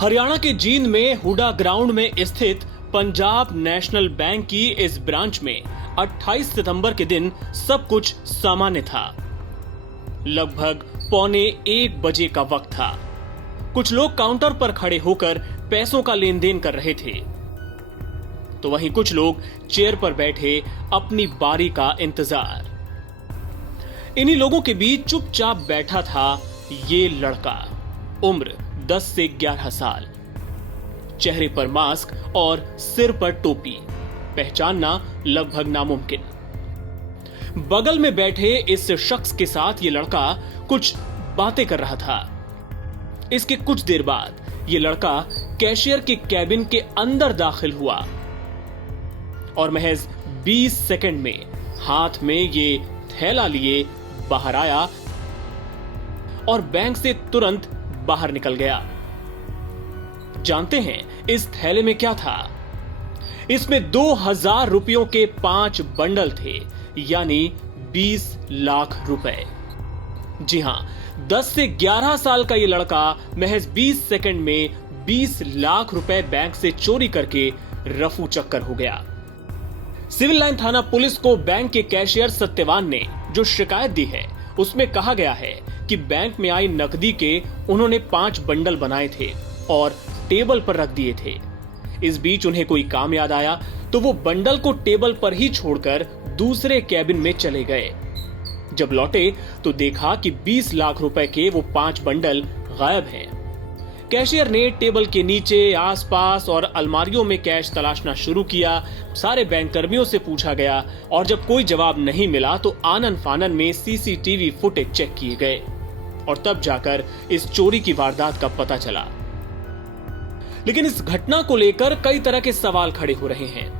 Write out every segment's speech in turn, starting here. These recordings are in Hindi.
हरियाणा के जींद में हुडा ग्राउंड में स्थित पंजाब नेशनल बैंक की इस ब्रांच में 28 सितंबर के दिन सब कुछ सामान्य था। लगभग 12:45 बजे का वक्त था। कुछ लोग काउंटर पर खड़े होकर पैसों का लेन देन कर रहे थे, तो वहीं कुछ लोग चेयर पर बैठे अपनी बारी का इंतजार। इन्हीं लोगों के बीच चुपचाप बैठा था ये लड़का, उम्र 10 से 11 साल, चेहरे पर मास्क और सिर पर टोपी, पहचानना लगभग नामुमकिन। बगल में बैठे इस शख्स के साथ ये लड़का कुछ बातें कर रहा था। इसके कुछ देर बाद ये लड़का कैशियर के कैबिन के अंदर दाखिल हुआ और महज 20 सेकंड में हाथ में ये थैला लिए बाहर आया और बैंक से तुरंत बाहर निकल गया। जानते हैं इस थैले में क्या था? इसमें 2000 रुपयों के 5 बंडल थे, यानी 20 लाख रुपए। जी हां, 10 से 11 साल का यह लड़का महज 20 सेकंड में 20 लाख रुपए बैंक से चोरी करके रफू चक्कर हो गया। सिविल लाइन थाना पुलिस को बैंक के कैशियर सत्यवान ने जो शिकायत दी है, उसमें कहा गया है कि बैंक में आई नकदी के उन्होंने 5 बंडल बनाए थे और टेबल पर रख दिए थे। इस बीच उन्हें कोई काम याद आया तो वो बंडल को टेबल पर ही छोड़कर दूसरे कैबिन में चले गए। जब लौटे तो देखा कि 20 लाख रुपए के वो 5 बंडल गायब हैं। कैशियर ने टेबल के नीचे, आसपास और अलमारियों में कैश तलाशना शुरू किया। सारे बैंक कर्मियों से पूछा गया और जब कोई जवाब नहीं मिला तो आनन फानन में सीसीटीवी फुटेज चेक किए गए और तब जाकर इस चोरी की वारदात का पता चला। लेकिन इस घटना को लेकर कई तरह के सवाल खड़े हो रहे हैं।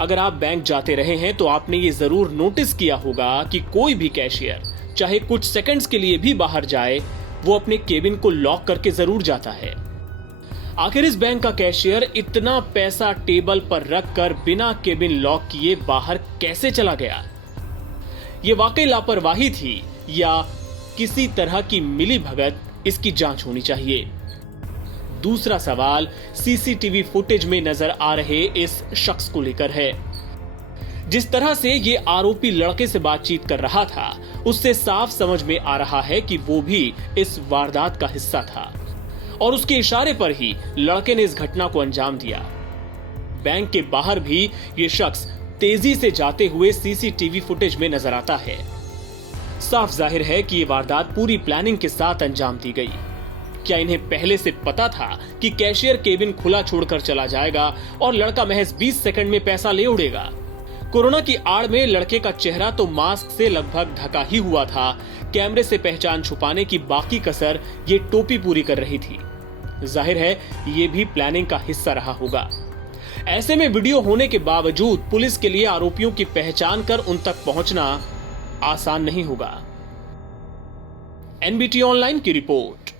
अगर आप बैंक जाते रहे हैं तो आपने ये जरूर नोटिस किया होगा कि कोई भी कैशियर चाहे कुछ सेकंड्स के लिए भी बाहर जाए, वो अपने केबिन को लॉक करके जरूर जाता है। आखिर इस बैंक का कैशियर इतना पैसा टेबल पर रखकर बिना केबिन लॉक किए बाहर कैसे चला गया? ये वाकई लापरवाही थी या किसी तरह की मिलीभगत? इसकी जांच होनी चाहिए। दूसरा सवाल सीसीटीवी फुटेज में नजर आ रहे इस शख्स को लेकर है। जिस तरह से ये आरोपी लड़के से बातचीत कर रहा था, उससे साफ समझ में आ रहा है कि वो भी इस वारदात का हिस्सा था और उसके इशारे पर ही लड़के ने इस घटना को अंजाम दिया। बैंक के बाहर भी ये शख्स तेजी से जाते हुए सीसीटीवी फुटेज में नजर आता है। साफ जाहिर है कि ये वारदात पूरी प्लानिंग के साथ अंजाम दी गई। क्या इन्हें पहले से पता था कि कैशियर केबिन खुला छोड़कर चला जाएगा और लड़का महज 20 सेकंड में पैसा ले उड़ेगा? कोरोना की आड़ में लड़के का चेहरा तो मास्क से लगभग ढका ही हुआ था। कैमरे से पहचान छुपाने की बाकी कसर ये टोपी पूरी कर रही थी। जाहिर है ये भी प्लानिंग का हिस्सा रहा होगा। ऐसे में वीडियो होने के बावजूद पुलिस के लिए आरोपियों की पहचान कर उन तक पहुंचना आसान नहीं होगा। एनबीटी ऑनलाइन की रिपोर्ट।